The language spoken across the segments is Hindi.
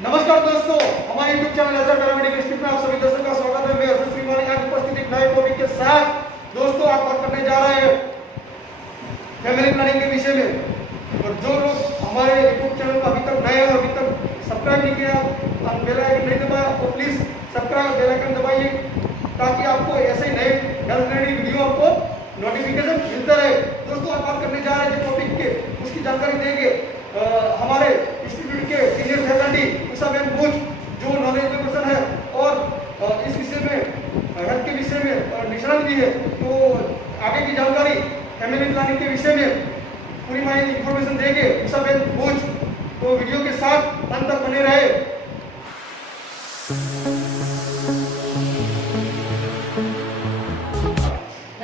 नमस्कार दोस्तों, हमारे YouTube channel HR paramedic institute में आप सभी दर्शकों का स्वागत है। मैं अशोक श्रीमानी आज उपस्थित एक नए टॉपिक के साथ दोस्तों आप बात करने जा रहे हैं फैमिली प्लानिंग के विषय में। और जो लोग हमारे YouTube चैनल को अभी तक नए हैं, अभी तक सब्सक्राइब नहीं किया और बेल आइकन नहीं दबाया तो प्लीज सब्सक्राइब बेल आइकन दबाइए ताकि आपको ऐसे ही नए हेल्थ रिलेटेड वीडियो आपको नोटिफिकेशन मिलता रहे। दोस्तों आप बात करने जा रहे हैं जो टॉपिक के उसकी जानकारी देंगे हमारे इंस्टीट्यूट के सीनियर फैकल्टी उषा बेन भूज जो नॉलेजेबल पर्सन है और इस विषय में हेल्थ के विषय में निष्णात भी है। तो आगे की जानकारी फैमिली प्लानिंग के विषय में पूरी माहिती इंफॉर्मेशन देंगे उषा बेन भूज। तो वीडियो के साथ अंत तक बने रहे।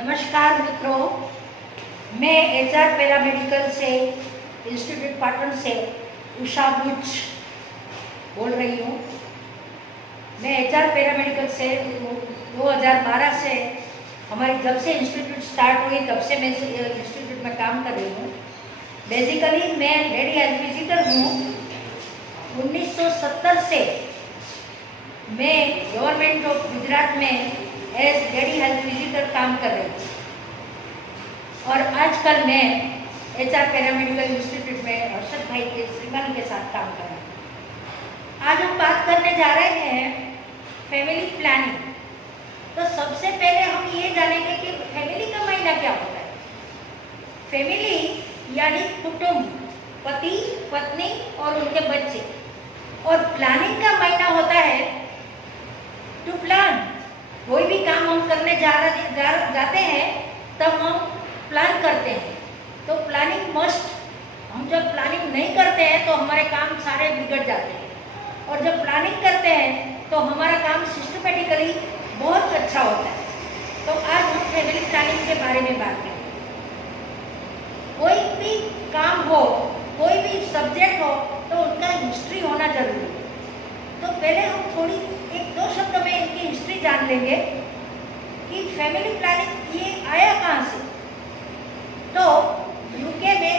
नमस्कार मित्रों, मैं एचआर पैरामेडिकल से इंस्टीट्यूट पाटन से उषा भूज बोल रही हूँ। मैं एचआर पैरामेडिकल से 2012 से हमारी जब से इंस्टीट्यूट स्टार्ट हुई तब से मैं इंस्टीट्यूट में काम कर रही हूँ। बेसिकली मैं लेडी हेल्थ विजिटर हूँ। 1970 से मैं गवर्नमेंट ऑफ गुजरात में एज लेडी हेल्थ विजिटर काम कर रही हूँ और आजकल मैं एचआर पैरामेडिकल इंस्टीट्यूट में अर्षद भाई के श्रीमान के साथ काम कर रहे हैं। आज हम बात करने जा रहे हैं फैमिली प्लानिंग। तो सबसे पहले हम ये जानेंगे कि फैमिली का मायना क्या होता है। फैमिली यानी कुटुंब, पति पत्नी और उनके बच्चे। और प्लानिंग का मायना होता है टू प्लान। कोई भी काम हम करने जाते हैं तब हम प्लान करते हैं। तो प्लानिंग मस्ट। हम जब प्लानिंग नहीं करते हैं तो हमारे काम सारे बिगड़ जाते हैं और जब प्लानिंग करते हैं तो हमारा काम सिस्टमेटिकली बहुत अच्छा होता है। तो आज हम फैमिली प्लानिंग के बारे में बात करेंगे। कोई भी काम हो, कोई भी सब्जेक्ट हो तो उनका हिस्ट्री होना जरूरी है। तो पहले हम थोड़ी 1-2 शब्द में इनकी हिस्ट्री जान लेंगे कि फैमिली प्लानिंग ये आया कहाँ से। तो यूके में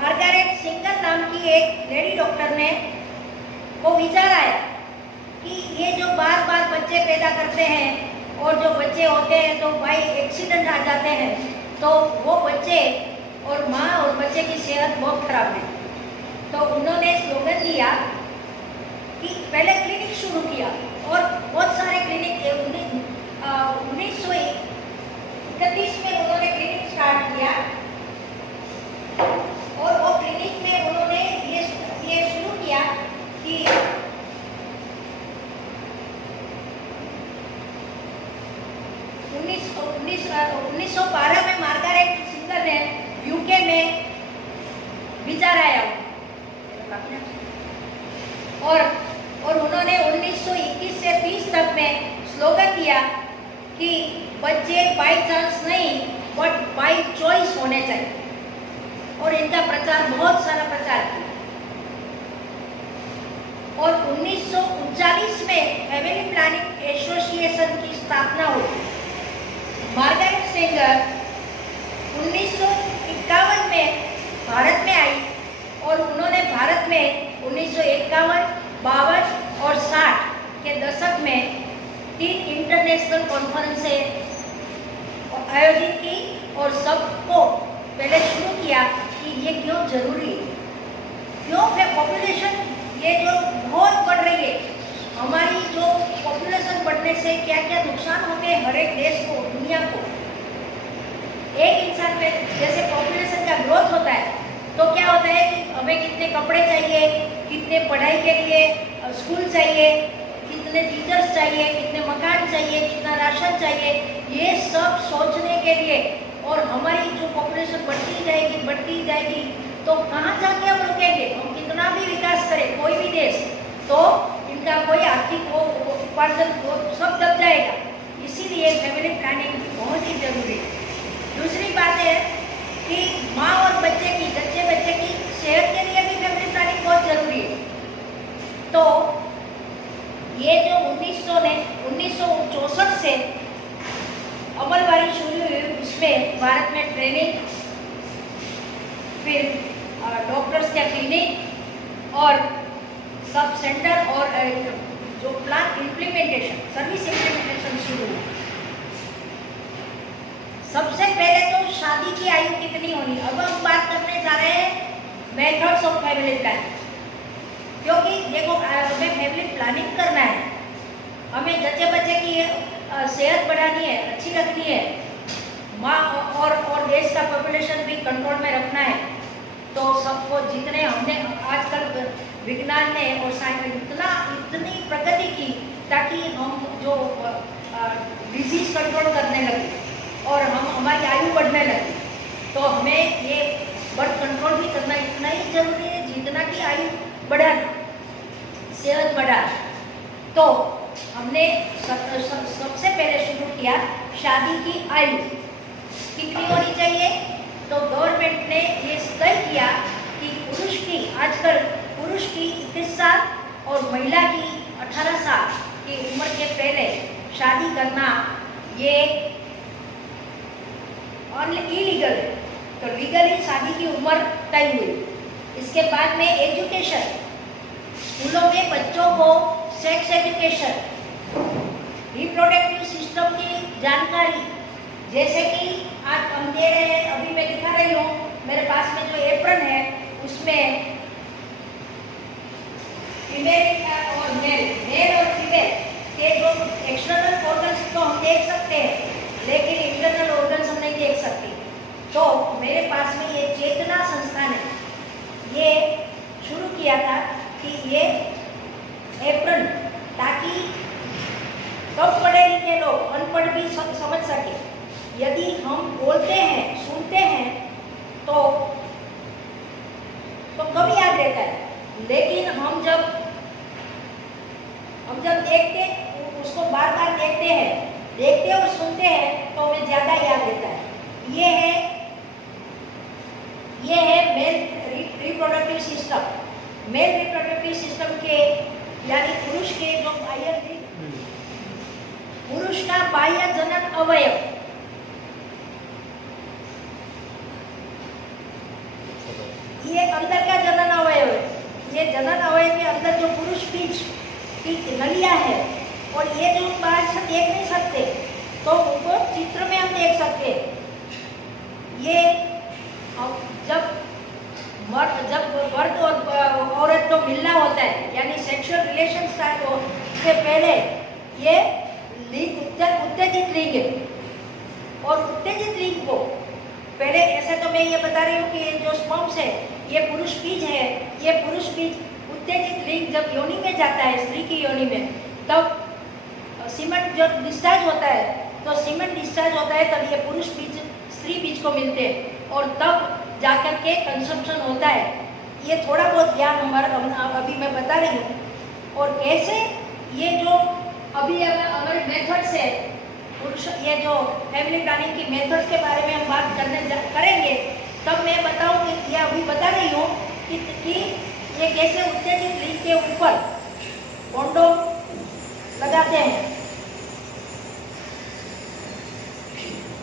मार्गारेट सिंगर नाम की एक लेडी डॉक्टर ने को विचार आया कि ये जो बार बार बच्चे पैदा करते हैं और जो बच्चे होते हैं तो बाई एक्सीडेंट आ जाते हैं तो वो बच्चे और माँ और बच्चे की सेहत बहुत खराब है। तो उन्होंने स्लोगन दिया कि पहले क्लिनिक शुरू किया और बहुत सारे क्लिनिक 1931 में उन्होंने क्लिनिक स्टार्ट किया और वो क्लिनिक में उन्होंने ये शुरू किया कि 1912 में मार्गारेट सिंगर ने यूके में विचार आया और उन्होंने 1921 से 30 तक में स्लोगन दिया कि बच्चे बाय चांस नहीं बट बाय चॉइस होने चाहिए और इनका प्रचार बहुत सारा प्रचार किया। और 1939 में फैमिली प्लानिंग एसोसिएशन की स्थापना हुई। मार्गारेट सिंगर 1951 में भारत में आई और उन्होंने भारत में 1951, 52 और 60 के दशक में 3 इंटरनेशनल कॉन्फ्रेंसें आयोजित की और सबको पहले शुरू किया कि ये क्यों जरूरी है, क्यों पॉपुलेशन ये जो बहुत बढ़ रही है। हमारी जो पॉपुलेशन बढ़ने से क्या क्या नुकसान होते हैं हर एक देश को, दुनिया को। एक इंसान में जैसे पॉपुलेशन का ग्रोथ होता है तो क्या होता है कि हमें कितने कपड़े चाहिए, कितने पढ़ाई के लिए स्कूल चाहिए, कितने टीचर्स चाहिए, कितने मकान चाहिए, कितना राशन चाहिए, ये सब सोचने के लिए। और हमारी जो पॉपुलेशन बढ़ती जाएगी तो कहाँ जाके हम रुकेंगे। हम कितना भी विकास करें कोई भी देश तो इनका कोई आर्थिक उपार्जन सब दब जाएगा। इसीलिए फैमिली प्लानिंग बहुत ही जरूरी है। दूसरी बात है कि माँ और बच्चे की सेहत के लिए भी फैमिली प्लानिंग बहुत जरूरी है। तो ये जो 1964 से अमलवारी शुरू हुई उसमें भारत में ट्रेनिंग फिर डॉक्टर्स के क्लिनिक और सब सेंटर और जो प्लान इम्प्लीमेंटेशन सर्विस इम्प्लीमेंटेशन शुरू हुआ। सबसे पहले तो शादी की आयु कितनी होनी। अब हम बात करने जा रहे हैं मेथड्स ऑफ फैमिली प्लानिंग, क्योंकि देखो हमें फैमिली प्लानिंग करना है, हमें जच्चे बच्चे की सेहत बढ़ानी है, अच्छी रखनी है, माँ और देश का पॉपुलेशन भी कंट्रोल में रखना है। तो सबको जितने हमने आजकल विज्ञान ने और साइंस ने इतनी प्रगति की ताकि हम जो डिजीज कंट्रोल करने लगे और हमारी आयु बढ़ने लगी, तो हमें ये बर्थ कंट्रोल भी करना इतना ही जरूरी है जितना कि आयु बढ़ाना, सेहत बढ़ाना। तो हमने सबसे पहले शुरू किया शादी की आयु कितनी होनी चाहिए। तो गवर्नमेंट ने ये तय किया कि पुरुष की आजकल पुरुष की 21 साल और महिला की 18 साल की उम्र के पहले शादी करना ये इलीगल है। तो लीगली शादी की उम्र तय हुई। इसके बाद में एजुकेशन, स्कूलों में बच्चों को सेक्स एजुकेशन, रिप्रोडक्टिव सिस्टम की जानकारी, जैसे कि आज हम दे रहे हैं, अभी मैं दिखा रही हूँ मेरे पास में जो एप्रन है उसमें फीमेल और मेल और फीमेल के जो एक्सटर्नल ऑर्गन्स तो हम देख सकते हैं, लेकिन इंटरनल ऑर्गन्स हम नहीं देख सकते। तो मेरे पास में ये चेतना संस्थान है, ये शुरू किया था कि ये एप्रन, ताकि कम पढ़े लिखे लोग अनपढ़ भी समझ सके। यदि हम बोलते हैं सुनते हैं तो कम याद रहता है, लेकिन हम जब देखते उसको बार बार देखते और सुनते हैं तो हमें ज़्यादा याद रहता है। ये है male reproductive system. Male reproductive system के यानी पुरुष के जो पुरुष का बाह्य जनन अवयव, ये अंदर का जनन अवयव है। ये जनन अवयव के अंदर जो पुरुष बीज की नलियां है, और ये जो बाहर से देख नहीं सकते तो उनको चित्र में हम देख सकते हैं। ये जब मर्द और औरत को मिलना होता है, यानी सेक्सुअल रिलेशन स्टार्ट हो से पहले ये लिंग उत्तेजित लिंग है। और उत्तेजित लिंग को पहले, ऐसे तो मैं ये बता रही हूँ कि ये जो स्पर्म्स है ये पुरुष बीज है। ये पुरुष बीज उत्तेजित लिंग जब योनि में जाता है, स्त्री की योनि में, तब सीमेंट जब डिस्चार्ज होता है, तो सीमेंट डिस्चार्ज होता है तब ये पुरुष बीज स्त्री बीज को मिलते हैं और तब जाकर के कंसम्पशन होता है। ये थोड़ा बहुत ज्ञान हमारा अभी मैं बता रही हूँ। और कैसे ये जो अभी हमारे मेथड्स है, ये जो फैमिली प्लानिंग की मेथड्स के बारे में हम बात करेंगे, तब मैं बताऊंगी, ये अभी बता रही हूँ कि ये कैसे उत्तेजित लिंग के ऊपर कॉन्डोम लगाते हैं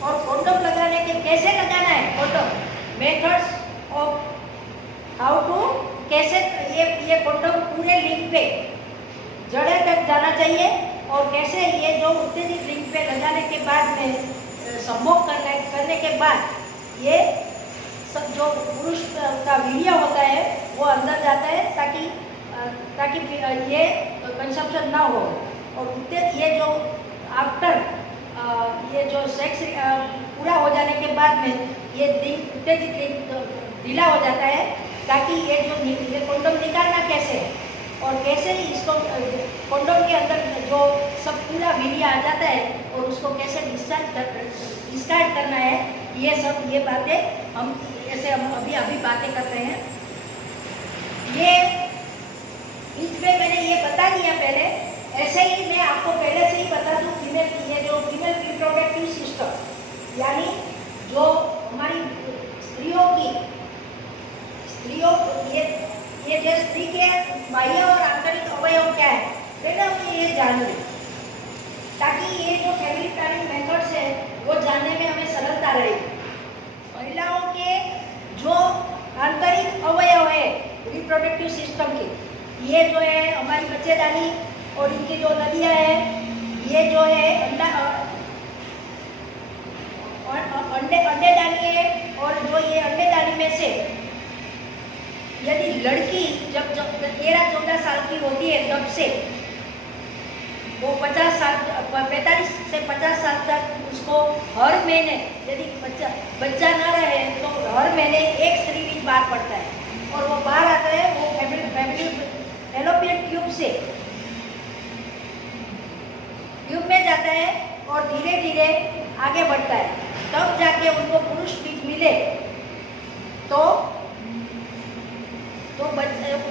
और कॉन्डोम लगाने के कैसे लगाना है, condom methods of how to, कैसे ये कॉन्डोम पूरे लिंग पे जड़े तक जाना चाहिए और कैसे ये जो उत्तेजित लिंग पे लगाने के बाद में संभोग करने के बाद ये सब जो पुरुष का वीर्य होता है वो अंदर जाता है ताकि ये कंसम्पशन ना हो। और ये जो आफ्टर ये जो सेक्स पूरा हो जाने के बाद में ये लिंग उत्तेजित लिंग ढीला हो जाता है, ताकि ये जो ये कॉन्डोम निकालना कैसे और कैसे इसको कॉन्डोम के अंदर जो सब पूरा वीर्य आ जाता है और उसको कैसे डिस्चार्ज करना है, ये बातें हम अभी बातें कर रहे हैं। ये इसमें मैंने ये बता दिया पहले, ऐसे ही मैं आपको पहले से ही बता दूं, ये जो फीमेल रिप्रोडक्टिव सिस्टम यानी जो हमारी ये जो स्त्री के बाह्य और आंतरिक अवयव क्या है, पहले हम ये जान लें, ताकि ये जो फैमिली प्लानिंग मेथड्स है वो जानने में हमें सरलता रहेगी। महिलाओं के जो ये जो है हमारी बच्चेदानी और इनकी जो नदियाँ हैं, ये जो है अंडेदानी है। और जो ये अंडेदानी में से यदि लड़की जब 13-14 साल की होती है, तब से वो 45 से 50 साल तक उसको हर महीने, यदि बच्चा ना रहे तो हर महीने एक स्त्री बाहर पड़ता है और वो बाहर आता है, वो फैलोपियन ट्यूब में जाता है और धीरे धीरे आगे बढ़ता है। तब जाके उनको पुरुष बीज मिले तो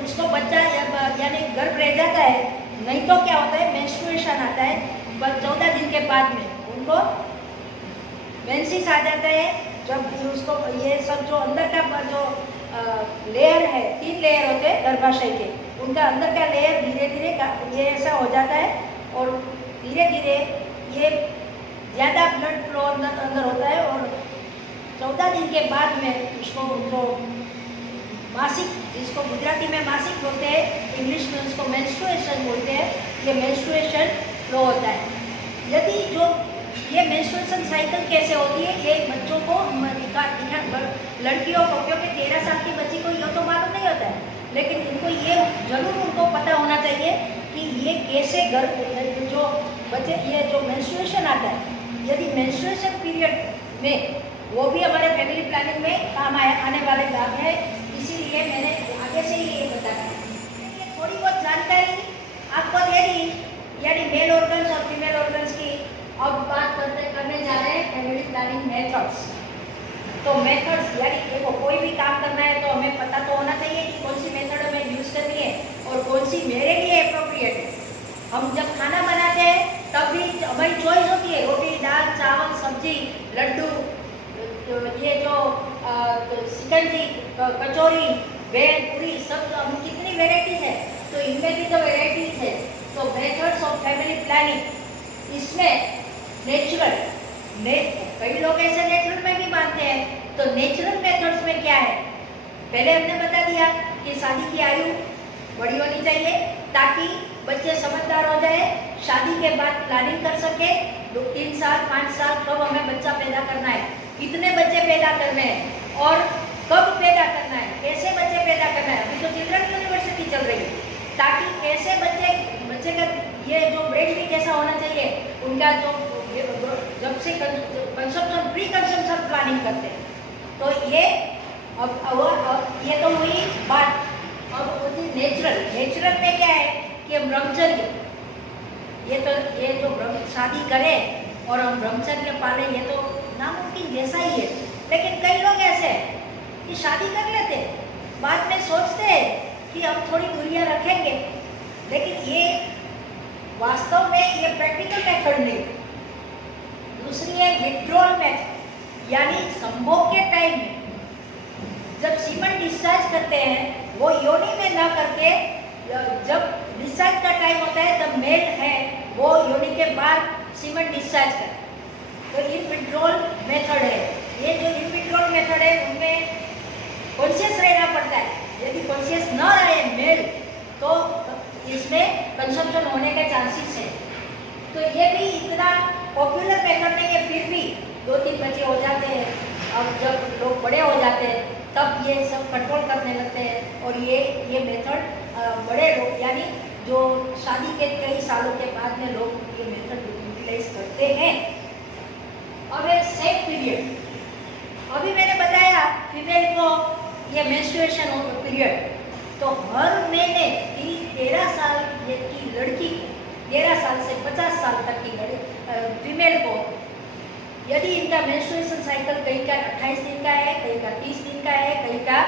उसको बच्चा यानी गर्भ रह जाता है। नहीं तो क्या होता है, मेंस्ट्रुएशन आता है 14 दिन के बाद में उनको मेंसेस आ जाता है। जब उसको ये सब जो अंदर का जो लेयर है, 3 लेयर होते हैं गर्भाशय के, उनका अंदर का लेयर धीरे धीरे ये ऐसा हो जाता है और धीरे धीरे ये ज़्यादा ब्लड फ्लो अंदर होता है और 14 दिन के बाद में उसको जो मासिक, जिसको गुजराती में मासिक बोलते हैं, इंग्लिश में उसको मेंस्ट्रुएशन बोलते हैं, ये मेंस्ट्रुएशन फ्लो होता है। यदि जो ये मेंस्ट्रुएशन साइकिल कैसे होती है, ये बच्चों को लड़कियों को, क्योंकि 13 साल की बच्ची को ये तो मालूम नहीं होता है, लेकिन इनको ये जरूर उनको पता होना चाहिए कि ये कैसे जो बच्चे ये जो मेंस्ट्रुएशन आता है, यदि मेंस्ट्रुएशन पीरियड में वो भी हमारे फैमिली प्लानिंग में काम आने वाले बात है, इसीलिए मैंने आगे से ही ये बताया। थोड़ी बहुत जानकारी आपको दे दी, यानी मेल ऑर्गन्स और फीमेल ऑर्गन्स की। अब बात करने जा रहे हैं फैमिली प्लानिंग मेथड्स। तो मेथड्स यानी देखो, कोई भी काम करना है तो हमें पता तो होना चाहिए कि कौन सी मेथड हमें यूज़ करनी है और कौन सी मेरे लिए अप्रोप्रिएट है। हम जब खाना बनाते हैं तब भी हमारी चॉइस होती है, रोटी, दाल, चावल, सब्जी, लड्डू, ये जो शिकंजी, कचौरी, भेल, पूरी, सब हम कितनी वेराइटीज़ है, तो इनमें भी तो वेराइटीज़ है। तो मेथड्स ऑफ फैमिली प्लानिंग, इसमें नेचुरल, कई लोग ऐसे नेचुरल में भी मानते हैं। तो नेचुरल मेथड्स में क्या है, पहले हमने बता दिया कि शादी की आयु बड़ी होनी चाहिए ताकि बच्चे समझदार हो जाए, शादी के बाद प्लानिंग कर सके, 3 साल 5 साल कब हमें बच्चा पैदा करना है, कितने बच्चे पैदा करने हैं और कब पैदा करना है, कैसे बच्चे पैदा करना है। अभी तो चिल्ड्रन यूनिवर्सिटी चल रही है, ताकि कैसे बच्चे का ये जो ब्रेन भी कैसा होना चाहिए, उनका जो जब से कंसम्पशन, प्री कंसम्पशन प्लानिंग करते हैं। तो ये अब ये तो हुई बात। अब होती नेचुरल में क्या है कि हम ब्रह्मचर्य, ये जो शादी करें और हम ब्रह्मचर्य पालें, ये तो नामुमकिन जैसा ही है। लेकिन कई लोग ऐसे हैं कि शादी कर लेते हैं, बाद में सोचते हैं कि अब थोड़ी दूरियां रखेंगे, लेकिन ये वास्तव में ये प्रैक्टिकल मेथड नहीं। दूसरी है विड्रॉल मेथड, यानी संभोग के टाइम में जब सीमन डिस्चार्ज करते हैं, वो योनि में ना करके, जब डिस्चार्ज का टाइम होता है तब मेल है वो योनि के बाद सीमन डिस्चार्ज करे, तो इन विड्रॉल मेथड है। ये जो इन विड्रॉल मेथड है उनमें कॉन्शियस रहना पड़ता है। यदि कॉन्शियस न रहे मेल तो इसमें कंसम्पशन होने के चांसेस है। तो ये भी इतना पॉपुलर मेथड नहीं है, फिर भी 2-3 बच्चे हो जाते हैं। अब जब लोग बड़े हो जाते हैं तब ये सब कंट्रोल करने लगते हैं और ये मेथड बड़े लोग, यानी जो शादी के कई सालों के बाद में लोग ये मेथड यूटिलाइज करते हैं। अब है सेक पीरियड। अभी मैंने बताया फीमेल को ये मेंस्ट्रुएशन पीरियड, तो हर महीने 13 साल की लड़की, 13 साल से 50 साल तक की फीमेल को, यदि इनका मेंस्ट्रुएशन साइकिल कहीं का 28 दिन का है, कहीं का 30 दिन का है, कहीं का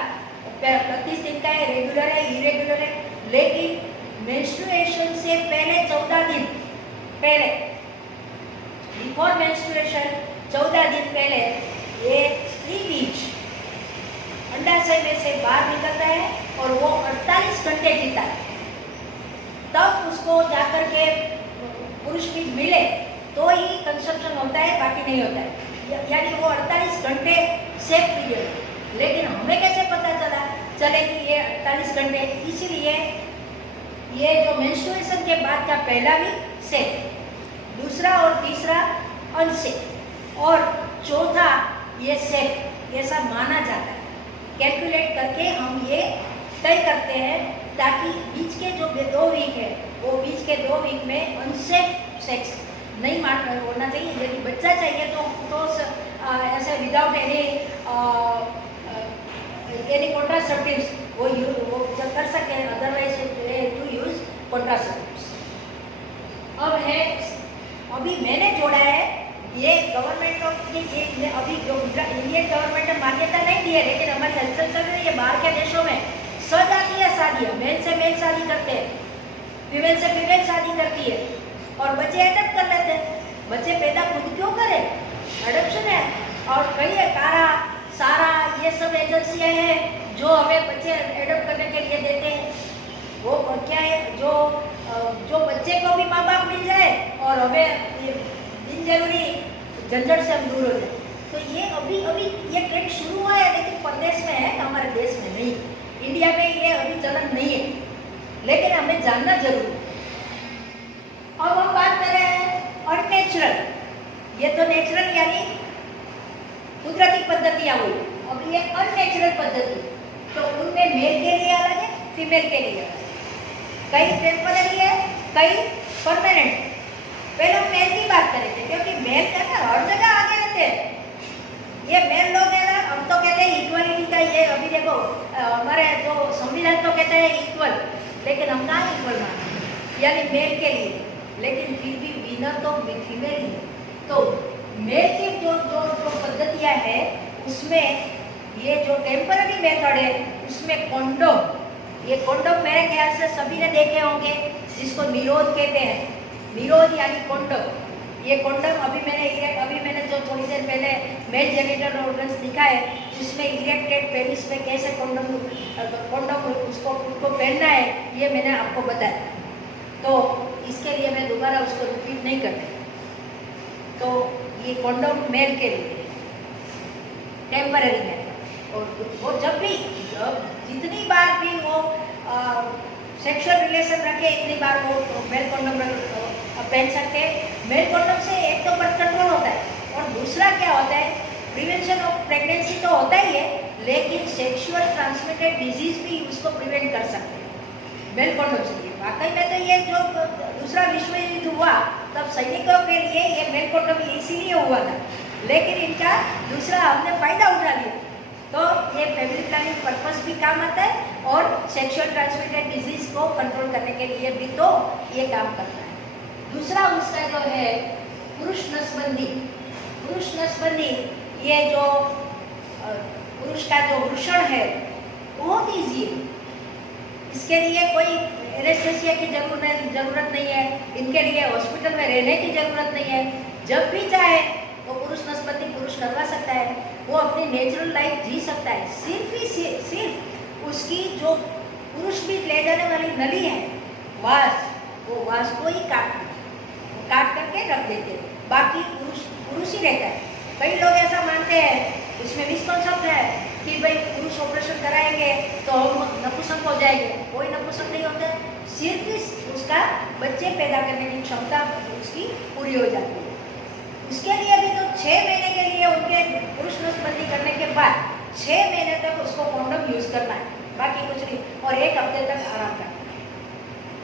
35 दिन का है, रेगुलर है, इरेगुलर है, लेकिन मेंस्ट्रुएशन से पहले 14 दिन पहले, बिफोर मेंस्ट्रुएशन 14 दिन पहले, ये स्त्री बीज अंडाशय में से बाहर निकलता है और वो 48 घंटे जीता है, तब उसको जाकर के पुरुष बीज मिले तो ही कंसम्पशन होता है, बाकी नहीं होता है। यानी वो 48 घंटे सेफ पीरियड। लेकिन हमें कैसे पता चले कि ये 48 घंटे, इसीलिए ये जो मेंस्ट्रुएशन के बाद का पहला वीक सेफ, दूसरा और तीसरा अनसेफ और चौथा ये सेफ, ऐसा माना जाता है। कैलकुलेट करके हम ये तय करते हैं ताकि बीच के जो 2 वीक है वो बीच के 2 वीक में अनसेफ सेक्स नहीं होना चाहिए। यदि बच्चा चाहिए तो ऐसे विदाउट एनी कॉन्ट्रासेप्टिव्स वो कर सकते हैं, अदरवाइज टू यूज कॉन्ट्रासेप्टिव्स। अब है, अभी मैंने जोड़ा है ये गवर्नमेंट ऑफ ये अभी जो इंडियन गवर्नमेंट ने मान्यता नहीं दी है, लेकिन हमारी हलचल चल रही है बाहर के देशों में। सजातीय शादियाँ, मेल से मेल शादी करते हैं, फीमेल से फीमेल शादी करती है और बच्चे एडप्ट कर लेते हैं। बच्चे पैदा खुद क्यों करें, एडप्शन है। और कई कारा सारा ये सब एजेंसियाँ हैं जो हमें बच्चे एडप्ट करने के लिए देते हैं। वो क्या है, जो बच्चे को भी माँ बाप मिल जाए और हमें बिन जरूरी झंझट से हम दूर हो जाए। तो ये अभी ये ट्रेंड शुरू हुआ है, लेकिन प्रदेश में है, हमारे देश में नहीं। इंडिया में ये अभी चलन नहीं है, लेकिन हमें जानना जरूर है। अब हम बात करें अननेचुरल, ये तो नेचुरल यानी कुदरती पद्धतियाँ हुई। अब ये अननेचुरल पद्धति, तो उनमें मेल के लिए अलग है, फीमेल के लिए अलग है। कई टेम्पररी है, कई परमानेंट। पहले हम मेल की बात करेंगे, क्योंकि मेल क्या है हर जगह आगे रहते हैं। ये मेल लोग है ना, हम तो कहते हैं इक्वलिटी का, ये अभी देखो हमारे जो संविधान तो कहते हैं इक्वल, लेकिन हम कहाँ इक्वल मानते, यानी मेल के लिए, लेकिन फिर भी विनर तो फीमेल ही है। तो मेल की जो जो जो पद्धतियाँ हैं उसमें ये जो टेम्पररी मेथड है उसमें कॉन्डोम, ये कॉन्डोम मेरे ख्याल से सभी ने देखे होंगे, जिसको निरोध कहते हैं। निरोध यानी कॉन्डोम। ये कॉन्डोम अभी मैंने जो थोड़ी देर पहले मेल जेनिटल ऑर्गन्स दिखाए, उसमें इरेक्टेड पेनिस में कैसे कॉन्डोम उसको पहनना है, ये मैंने आपको बताया। तो इसके लिए मैं दोबारा उसको रिपीट नहीं करती। तो ये कॉन्डोम मेल के लिए टेम्पररी मेथड, और वो जब जितनी बार भी वो सेक्सुअल रिलेशन रखे इतनी बार वो मेल कॉन्डोम पहन सकते हैं। मेल कॉन्डोम से एक तो बर्थ कंट्रोल होता है, और दूसरा क्या होता है, प्रिवेंशन ऑफ प्रेगनेंसी तो होता ही है, लेकिन सेक्सुअल ट्रांसमिटेड डिजीज भी उसको प्रिवेंट कर सकते हैं मेल कॉन्डोम से। वाकई में तो ये जो दूसरा विश्व युद्ध हुआ तब सैनिकों के लिए ये मेल कॉन्डोम इसीलिए हुआ था, लेकिन इनका दूसरा हमने फायदा उठा लिया। तो ये फैमिली प्लानिंग पर्पस भी काम आता है, और सेक्सुअल ट्रांसमिटेड डिजीज को कंट्रोल करने के लिए भी तो ये काम करता है। दूसरा उसका जो है पुरुष नसबंदी। पुरुष नसबंदी, ये जो पुरुष का जो वृषण है बहुत ईजी है, इसके लिए कोई एनेस्थेसिया की जरूरत नहीं है, इनके लिए हॉस्पिटल में रहने की जरूरत नहीं है। जब भी चाहे वो पुरुष नसबंदी पुरुष करवा सकता है, वो अपनी नेचुरल लाइफ जी सकता है। सिर्फ उसकी जो पुरुष भी ले जाने वाली नली है वास, वो वास को ही काट करके रख देते हैं, बाकी पुरुष ही रहता है। कई लोग ऐसा मानते हैं, इसमें मिसकॉन्सेप्ट है कि भाई पुरुष ऑपरेशन कराएंगे तो हम नपुंसक हो जाएंगे। कोई नपुंसक नहीं होता, सिर्फ उसका बच्चे पैदा करने की क्षमता उसकी पूरी हो जाती है। उसके लिए भी तो 6 महीने के लिए उनके पुरुष नसबंदी करने के बाद 6 महीने तक उसको कॉन्डोम यूज करना है, बाकी कुछ नहीं, और 1 हफ्ते तक आराम करना है।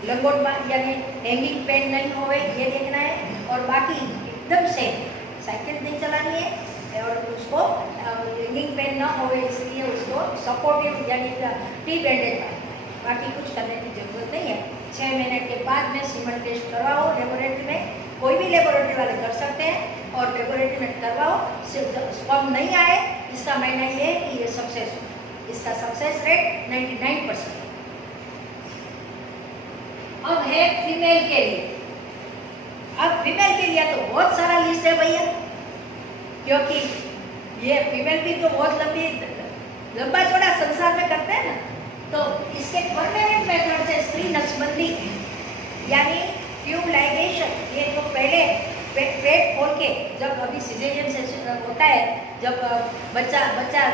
लंगोट यानी हैंगिंग पेन नहीं होवे ये देखना है, और बाकी एकदम सेफ। साइकिल नहीं चलानी है, और उसको हैंगिंग पेन ना होवे इसलिए उसको सपोर्टिव यानी टी बैंडेज है, बाकी कुछ करने की जरूरत नहीं है। 6 महीने के बाद में सीमन टेस्ट करवाओ लेबोरेटरी में, कोई भी लेबोरेटरी वाले कर सकते हैं, और लेबोरेटरी में करवाओ। स्पर्म नहीं आए इसका मायना ये है कि ये सक्सेस हो, इसका सक्सेस रेट 99%। अब है फीमेल के लिए। अब फीमेल के लिए तो बहुत सारा लिस्ट है भैया, क्योंकि ये फीमेल भी तो बहुत लंबा चौड़ा संसार में करते हैं ना। तो इसके परमानेंट मेथड से स्त्री नसबंदी यानी ट्यूब लाइगेशन, ये जो पहले पेट खोल के जब अभी सिजेरियन सेक्शन होता है, जब बच्चा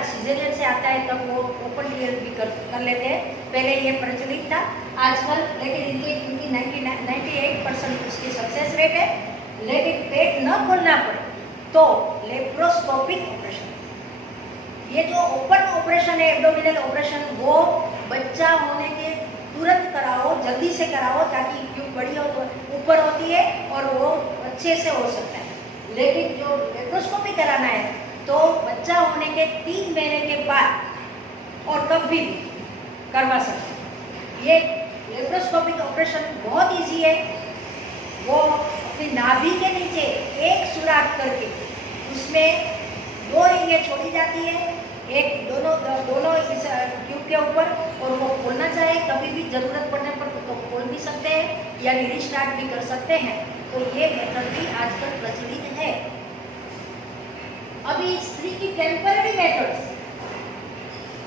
सीजरियन से आता है तब वो ओपन डिलीवरी भी कर लेते हैं। पहले ये प्रचलित था, आजकल लेकिन इनकी 98% इसकी सक्सेस रेट है। लेकिन पेट न खोलना पड़े तो लेप्रोस्कोपिक ऑपरेशन, ये जो ओपन ऑपरेशन है एब्डोमिनल ऑपरेशन, वो बच्चा होने के तुरंत कराओ, जल्दी से कराओ, ताकि ट्यूब बड़ी हो तो ऊपर होती है और वो अच्छे से हो सकता है। लेकिन जो लेप्रोस्कोपी कराना है तो बच्चा होने के 3 महीने के बाद और कभी भी करवा सकते हैं। ये लेप्रोस्कोपिक ऑपरेशन बहुत इजी है। वो अपनी नाभि के नीचे एक सुराख करके उसमें 2 रिंगें छोड़ी जाती है, एक दोनों इस ट्यूब के ऊपर, और वो खोलना चाहे कभी भी ज़रूरत पड़ने पर तो खोल भी सकते हैं, यानी रिस्टार्ट भी कर सकते हैं। तो ये मेथड भी आजकल प्रचलित है। अभी स्त्री की टेम्पररी मेथड्स,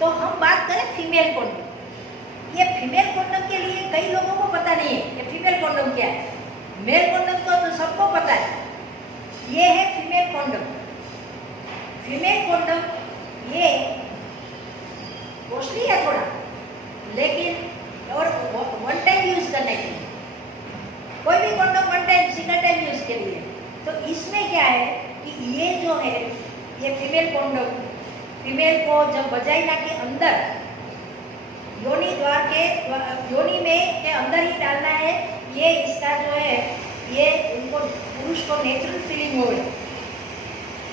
तो हम बात करें फीमेल कॉन्डम। ये फीमेल कॉन्डम के लिए कई लोगों को पता नहीं है कि फीमेल कॉन्डम क्या है। मेल कॉन्डम तो सबको पता है, ये है फीमेल कॉन्डम। फीमेल कॉन्डम ये कॉस्टली है थोड़ा, लेकिन और वन टाइम यूज करने के लिए, कोई भी condom one time single time use के लिए। तो इसमें क्या है कि ये जो है ये फीमेल कॉन्डम, फीमेल को जब वजाइना के अंदर योनि द्वार के योनि में के अंदर ही डालना है। ये इसका जो है ये उनको पुरुष को नेचुरल फीलिंग हो,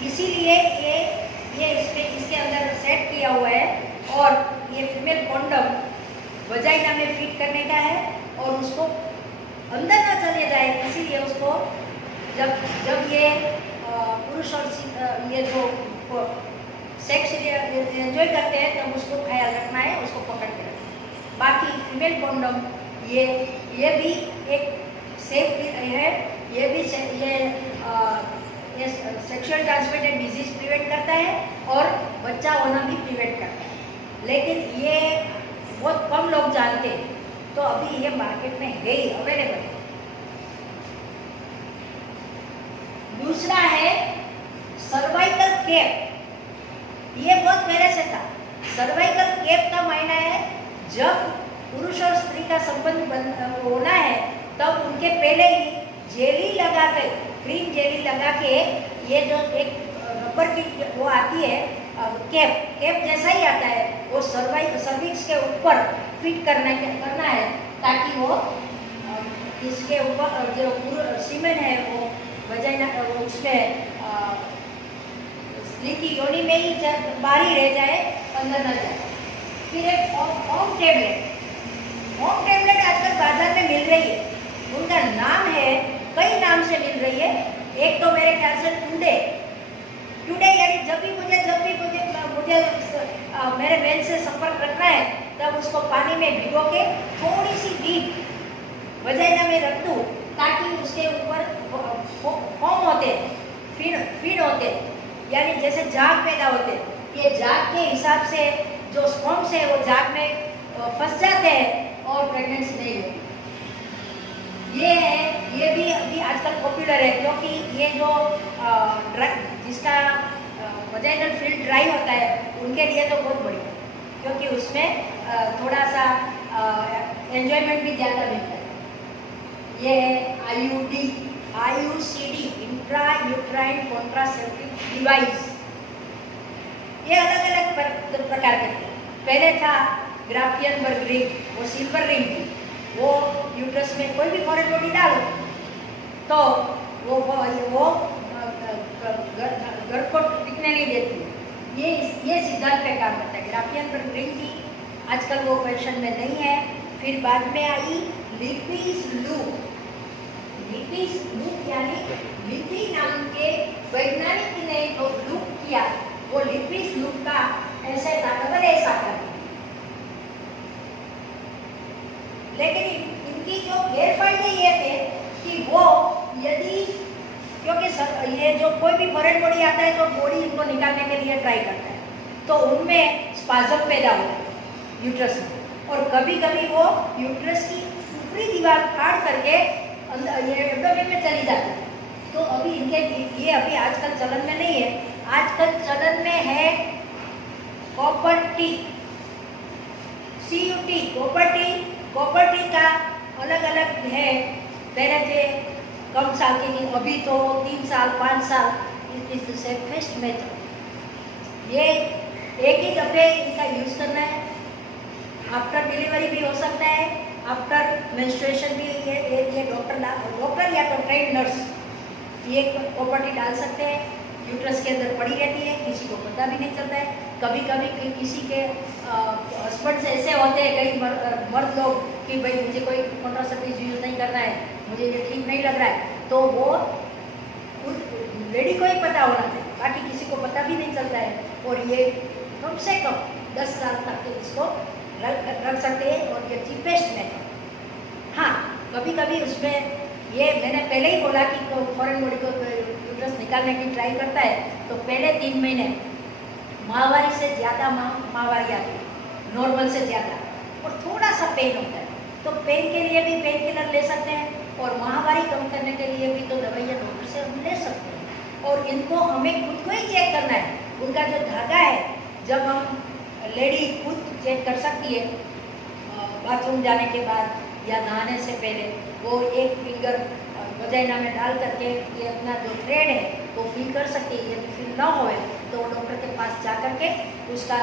इसीलिए ये इसके अंदर सेट किया हुआ है। और ये फीमेल कॉन्डम वजाइना में फिट करने का है और उसको अंदर ना चले जाए, इसीलिए उसको जब ये पुरुष और ये जो सेक्स एंजॉय करते हैं तब उसको ख्याल रखना है, उसको पकड़ के रखना है। बाकी फीमेल कॉन्डम ये भी एक सेफ है, ये भी ये सेक्सुअल ट्रांसमिटेड डिजीज प्रिवेंट करता है और बच्चा होना भी प्रिवेंट करता है। लेकिन ये बहुत कम लोग जानते हैं, तो अभी ये मार्केट में है ही, अवेलेबल है। दूसरा है सर्वाइकल कैप। ये बहुत पहले से था। सर्वाइकल कैप का मायना है जब पुरुष और स्त्री का संबंध होना है तब उनके पहले ही जेली लगा के, क्रीम जेली लगा के, ये जो एक रबर की वो आती है कैप जैसा ही आता है, वो सर्विक्स के ऊपर फिट करना है, ताकि वो इसके ऊपर जो सीमेन है वो वजाइना उसमें स्त्री की योनि में ही बाहरी रह जाए, अंदर न जाए। फिर एक होम टेबलेट आजकल बाजार में मिल रही है, उनका नाम है, कई नाम से मिल रही है। एक तो मेरे ख्याल से टुडे यानी जब भी मुझे मेरे मेल से संपर्क रखना है तब उसको पानी में भिगो के थोड़ी सी डीप वजाइना में रख दूँ, ताकि उसके ऊपर फॉर्म होते हैं, फीड होते हैं, यानी जैसे जाग पैदा होते हैं। ये जाग के हिसाब से जो स्पर्म्स है वो जाग में फंस जाते हैं और प्रेगनेंसी नहीं होती। ये है, ये भी अभी आजकल पॉपुलर है, क्योंकि ये जो जिसका वजाइनल फील्ड ड्राई होता है उनके लिए तो बहुत बढ़िया है, क्योंकि उसमें थोड़ा सा एंजॉयमेंट भी ज़्यादा मिलता है। ये है IUCD intra uterine contraceptive device. ये अलग अलग प्रकार के थे। पहले था ग्राफियनबर्ग रिंग, वो सिल्वर रिंग थी, वो यूट्रस में कोई भी फॉरेन बॉडी डालो तो वो घर को दिखने नहीं देती है। ये सिद्धांत पे काम करता है। ग्राफियनबर्ग रिंग थी, आजकल वो फैशन में नहीं है। फिर बाद में आई लिपीज लूप। लिपीज लूप यानी लिपी नाम के वैज्ञानिक ने जो लूप किया, वो लिपीज लूप का ऐसे ताकतवर ऐसा कर। लेकिन इनकी जो गैरफायदे ये थे कि वो यदि, क्योंकि ये जो कोई भी फॉरेन बॉडी आता है तो बॉडी इनको निकालने के लिए ट्राई करता है, तो उनमें स्पाज्म पैदा होता है यूट्रस में, और कभी कभी वो यूट्रस की ऊपरी दीवार फाड़ करके ये एब्डोमेन में चली जाती है। तो अभी ये अभी आजकल चलन में नहीं है। आजकल चलन में है copper T, CUT, copper T का अलग अलग है। पहले थे कम साल के लिए, अभी तो 3 साल 5 साल। Is the safest method. ये एक ही दफे इनका यूज करना है। आफ्टर डिलीवरी भी हो सकता है, आफ्टर मेंस्ट्रुएशन भी ये डॉक्टर या तो ट्रेन नर्स ये कॉपर टी डाल सकते हैं। यूट्रस के अंदर पड़ी रहती है, किसी को पता भी नहीं चलता है। कभी कभी किसी के हस्बैंड ऐसे होते हैं, कई मर्द लोग, कि भाई मुझे कोई कॉन्ट्रासेप्टिव यूज नहीं करना है, मुझे ये ठीक नहीं लग रहा है, तो वो लेडी को ही पता होना चाहिए, बाकी किसी को पता भी नहीं चलता है। और ये कम से कम 10 साल तक तो इसको रख सकते हैं और ये चीपेस्ट मेथड। हाँ, कभी कभी उसमें ये मैंने पहले ही बोला कि फॉरेन बॉडी को यूट्रस निकालने की ट्राई करता है तो पहले 3 महीने माहवारी से ज़्यादा माहवारी आती है, नॉर्मल से ज़्यादा, और थोड़ा सा पेन होता है। तो पेन के लिए भी पेन किलर ले सकते हैं, और माहवारी कम करने के लिए भी तो दवाइयाँ डॉक्टर से हम ले सकते हैं। और इनको हमें खुद को ही चेक करना है। उनका जो धागा है, जब हम लेडी खुद चेक कर सकती है बाथरूम जाने के बाद या नहाने से पहले, वो एक फिंगर वजाइना में डाल करके ये अपना जो थ्रेड है वो फील कर सकती है। यदि फील ना होए तो डॉक्टर के पास जा करके उसका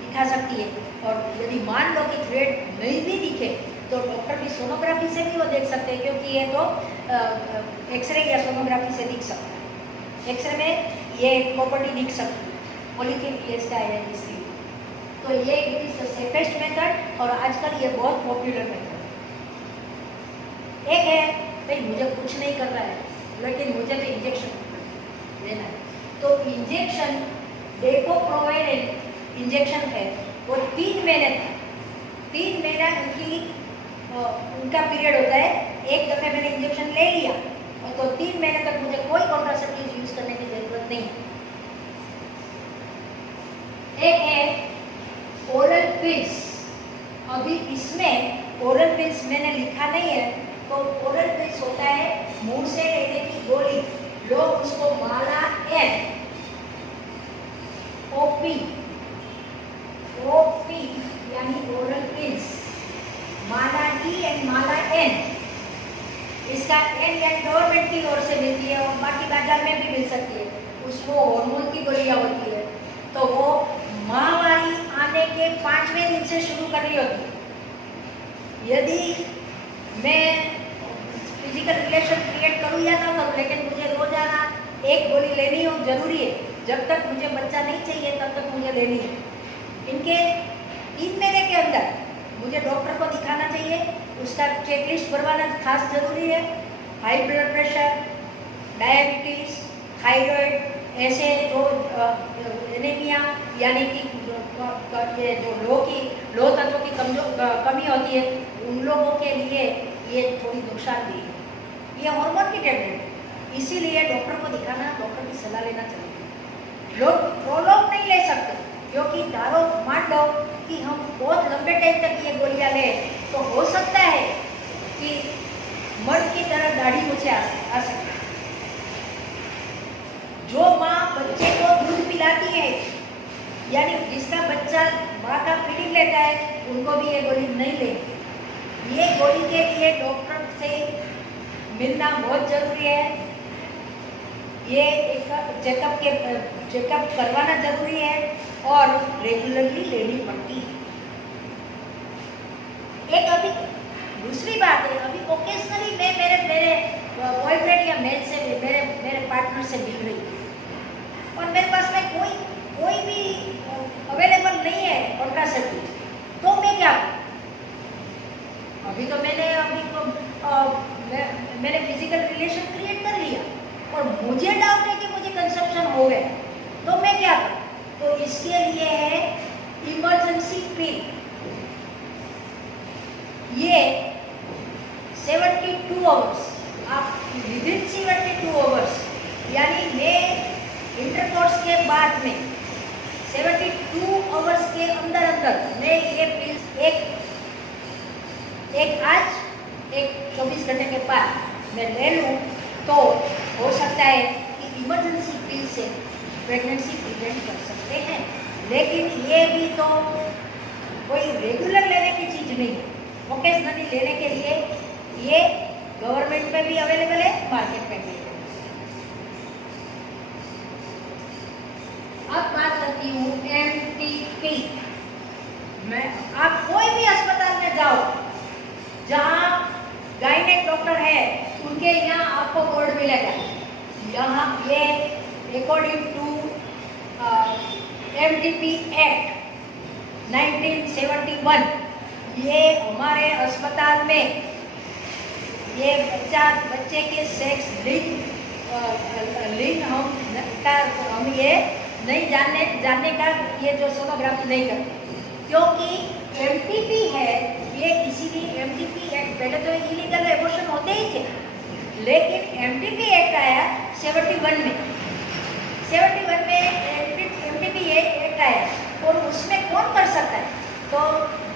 दिखा सकती है। और यदि मान लो कि थ्रेड नहीं भी दिखे तो डॉक्टर भी सोनोग्राफी से भी वो देख सकते हैं, क्योंकि ये तो एक्सरे या सोनोग्राफी से दिख सकता है। एक्सरे में ये प्रॉपर्टी दिख सकती है, पॉलीथिन पीएच का है इसलिए। तो ये it is the safest method, और आजकल ये बहुत पॉपुलर मेथड। एक है भाई मुझे कुछ नहीं करना है, लेकिन मुझे तो इंजेक्शन लेना है, तो इंजेक्शन डेको-प्रोवेन इंजेक्शन है, वो 3 महीने उनका पीरियड होता है। एक दफे मैंने इंजेक्शन ले लिया और तो 3 महीने तक मुझे कोई कॉन्ट्रासेप्टिव यूज करने की जरूरत नहीं है। एक है ओरल पिल्स। अभी इसमें ओरल पिल्स मैंने लिखा नहीं है, तो ओरल पिल्स होता है मुंह से लेने की गोली, लोग उसको माला एन ओपी यानी oral pills, Mala D and Mala N. इसका एन या गवर्नमेंट की ओर से मिलती है और बाकी बाजार में भी मिल सकती है। उसको हार्मोन की गोलियां होती है, तो वो माहवारी आने के 5वें दिन से शुरू करनी होती है। यदि मैं फिजिकल रिलेशन क्रिएट करूँ या ना करूँ, लेकिन मुझे रोजाना एक गोली लेनी हो जरूरी है। जब तक मुझे बच्चा नहीं चाहिए तब तक मुझे लेनी है। इनके 3 महीने के अंदर मुझे डॉक्टर को दिखाना चाहिए, उसका चेकलिस्ट भरवाना खास जरूरी है। High blood pressure, diabetes, thyroid, ऐसे जो एनीमिया यानी कि ये जो लोह तत्वों की कमी होती है, उन लोगों के लिए ये थोड़ी नुकसानदेह है। ये हार्मोन की टैबलेट है, इसीलिए डॉक्टर को दिखाना, डॉक्टर की सलाह लेना चाहिए। लोग प्रोलॉन्ग नहीं ले सकते, क्योंकि धारो मान लो कि हम बहुत लंबे टाइम तक ये गोलियां लें तो हो सकता है कि मर्द की तरह दाढ़ी मुझे आ सकती है। जो माँ बच्चे को दूध पिलाती है, यानी जिसका बच्चा माँ का फीडिंग लेता है, उनको भी ये गोली नहीं लेनी। ये गोली के लिए डॉक्टर से मिलना बहुत जरूरी है। ये एक चेकअप करवाना जरूरी है और रेगुलरली लेनी पड़ती है। एक अभी दूसरी बात है, अभी ओकेजनली मैं मेरे बॉयफ्रेंड या मेल से मेरे पार्टनर से मिल रही हूँ और मेरे पास में कोई भी अवेलेबल नहीं है कॉन्ट्रासेप्टिव, तो मैं क्या करूँ? अभी तो मैंने फिजिकल रिलेशन क्रिएट कर लिया और मुझे डाउट है कि मुझे कंसेप्शन हो गया, तो मैं क्या करूँ? तो इसके लिए है इमरजेंसी पिल। ये 72 आवर्स, आप विदिन 72 आवर्स, यानी मैं इंटरकोर्स के बाद में 72 आवर्स के अंदर मैं ये पिल एक आज एक 24 घंटे के बाद मैं ले लूँ, तो हो सकता है कि इमरजेंसी पिल से प्रेगनेंसी प्रिवेंट कर सकते हैं। लेकिन ये भी तो कोई रेगुलर लेने की चीज़ नहीं है। वोकेशनली लेने के लिए ये गवर्नमेंट में भी अवेलेबल है, मार्केट में भी है। अब बात करती हूँ MTP। मैं आप कोई भी अस्पताल में जाओ जहाँ गायनेक डॉक्टर है, उनके यहाँ आपको बोर्ड मिलेगा। यहाँ ये अकॉर्डिंग टू MTP एक्ट 1971, ये हमारे अस्पताल में ये बच्चे के सेक्स लिंग हम ये नहीं जानने का ये जो सोनोग्राफी नहीं करते, क्योंकि MTP है ये, इसीलिए MTP एक्ट, पहले तो इलीगल एबॉर्शन होते ही थे, लेकिन MTP एक्ट आया 71 में। 71 में MTP एक्ट आया और उसमें कौन कर सकता है? तो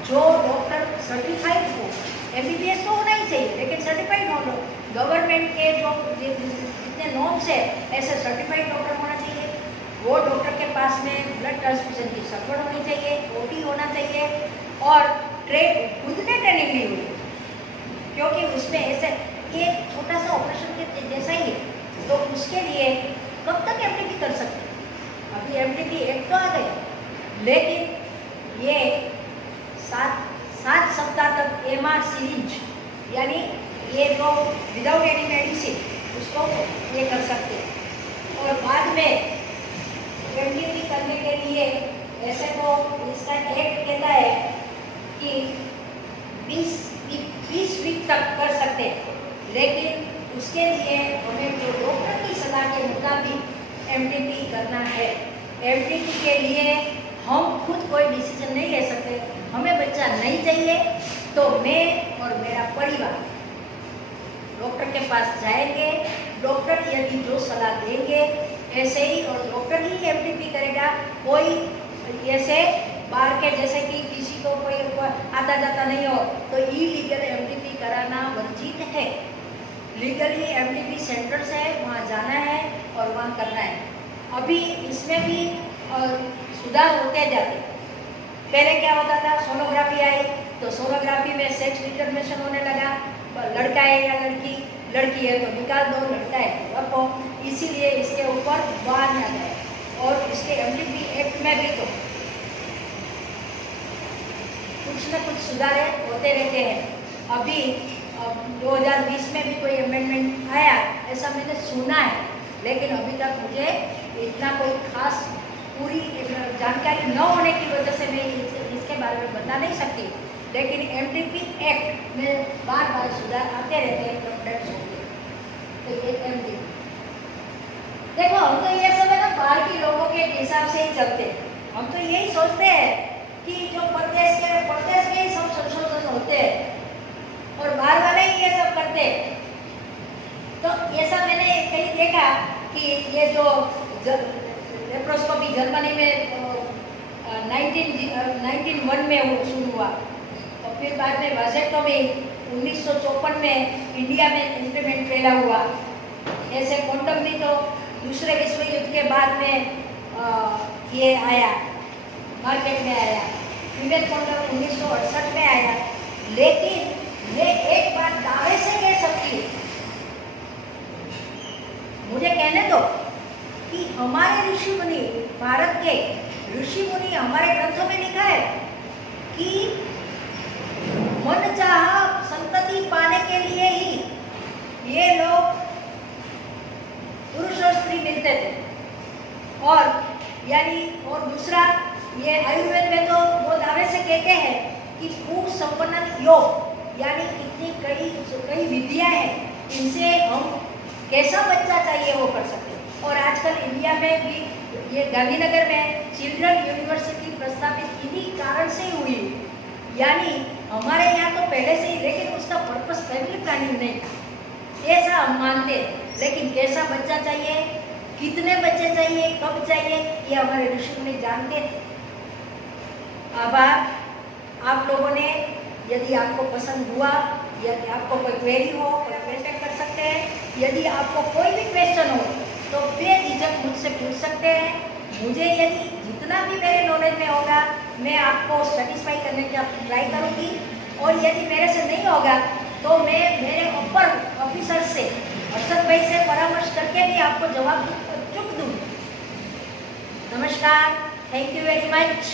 जो डॉक्टर सर्टिफाइड हो, MBBS तो होना ही चाहिए, लेकिन सर्टिफाइड हो, गवर्नमेंट के जो जितने नॉर्म्स है ऐसे सर्टिफाइड डॉक्टर होना चाहिए। वो डॉक्टर के पास में ब्लड ट्रांसफ्यूजन की सगवड़ होनी चाहिए, OT होना चाहिए और खुद ने ट्रेनिंग ली हुई, क्योंकि उसमें ऐसे ये छोटा सा ऑपरेशन के जैसा ही है। तो उसके लिए कब तक MTP कर सकते हैं? अभी MTP एक्ट तो आ गया, लेकिन ये 7 सप्ताह तक MR सिरिंज, यानी ये जो विदाउट एनी मेडिसिन, उसको ये कर सकते हैं। और बाद में MTP करने के लिए ऐसे तो इसका एक्ट कहता है कि 20 वीक तक कर सकते हैं, लेकिन उसके लिए हमें जो डॉक्टर की सलाह के मुताबिक MTP करना है। MTP के लिए हम खुद कोई डिसीजन नहीं ले सकते। हमें बच्चा नहीं चाहिए तो मैं और मेरा परिवार डॉक्टर के पास जाएंगे, डॉक्टर यदि जो सलाह देंगे ऐसे ही, और डॉक्टर ही MTP करेगा। कोई ऐसे बाहर के जैसे कि किसी को कोई आता जाता नहीं हो तो इलीगल MTP कराना वर्जित है। लीगली MTP सेंटर्स है, वहाँ जाना है और वहाँ करना है। अभी इसमें भी सुधार होते जाते। पहले क्या होता था, सोनोग्राफी आई तो सोनोग्राफी में सेक्स डिटर्मिनेशन होने लगा, लड़का है या लड़की है तो निकाल दो, लड़का है तो रखो। इसीलिए इसके ऊपर बाहर आ गए। और इसके MTP एक्ट में भी तो कुछ न कुछ सुधारे होते रहते हैं। अभी 2020 में भी कोई अमेंडमेंट आया ऐसा मैंने सुना है, लेकिन अभी तक मुझे इतना कोई खास पूरी जानकारी न होने की वजह से मैं इसके बारे में बता नहीं सकती। लेकिन MTP एक्ट में बार बार सुधार आते रहते हैं, अपडेट्स होते हैं। तो ये MTP देखो, हम तो ये सब है ना बाहर के लोगों के हिसाब से ही चलते हैं। हम तो यही सोचते हैं कि जो प्रदेश के ही सब संशोधन होते हैं और बाहर वाले ही ये सब करते हैं। तो ऐसा मैंने कहीं देखा कि ये जो लेप्रोस्कोपी जर्मनी में 1901 में वो शुरू हुआ, और फिर बाद में वासेक्टोमी 1954 में इंडिया में इम्प्लीमेंट पहला हुआ। ऐसे कॉन्डम भी तो दूसरे विश्व युद्ध के बाद में ये आया, मार्केट में आया। फीमेल कॉन्डम 1968 में आया। लेकिन मैं एक बात दावे से कह सकती हूँ, मुझे कहने दो कि हमारे ऋषि मुनि, भारत के ऋषि मुनि, हमारे ग्रंथों में लिखा है कि मन चाहा संतति पाने के लिए ही ये लोग पुरुष और स्त्री मिलते थे। और दूसरा ये आयुर्वेद में तो वो दावे से कहते हैं कि कुसंपन्न योग, यानी इतनी कई विधियां हैं, इनसे हम कैसा बच्चा चाहिए वो कर सकते हैं। और आजकल इंडिया में भी ये गांधीनगर में चिल्ड्रन यूनिवर्सिटी प्रस्तावित इन्हीं कारण से ही हुई। यानी हमारे यहाँ तो पहले से ही, लेकिन उसका पर्पस फैमिली प्लानिंग नहीं था, ऐसा हम मानते हैं। लेकिन कैसा बच्चा चाहिए, कितने बच्चे चाहिए, कब चाहिए, ये हमारे ऋषि मुनि जानते थे। आभार आप लोगों ने। यदि आपको पसंद हुआ, यदि आपको कोई क्वेरी हो तो कांटेक्ट कर सकते हैं। यदि आपको कोई भी क्वेश्चन हो तो बेझिझक मुझसे पूछ सकते हैं। मुझे यदि जितना भी मेरे नॉलेज में होगा मैं आपको सेटिस्फाई करने की ट्राई करूँगी, और यदि मेरे से नहीं होगा तो मैं मेरे ऊपर ऑफिसर से, हर्षद भाई से परामर्श करके भी आपको जवाब चुक दूँगी। नमस्कार, थैंक यू वेरी मच।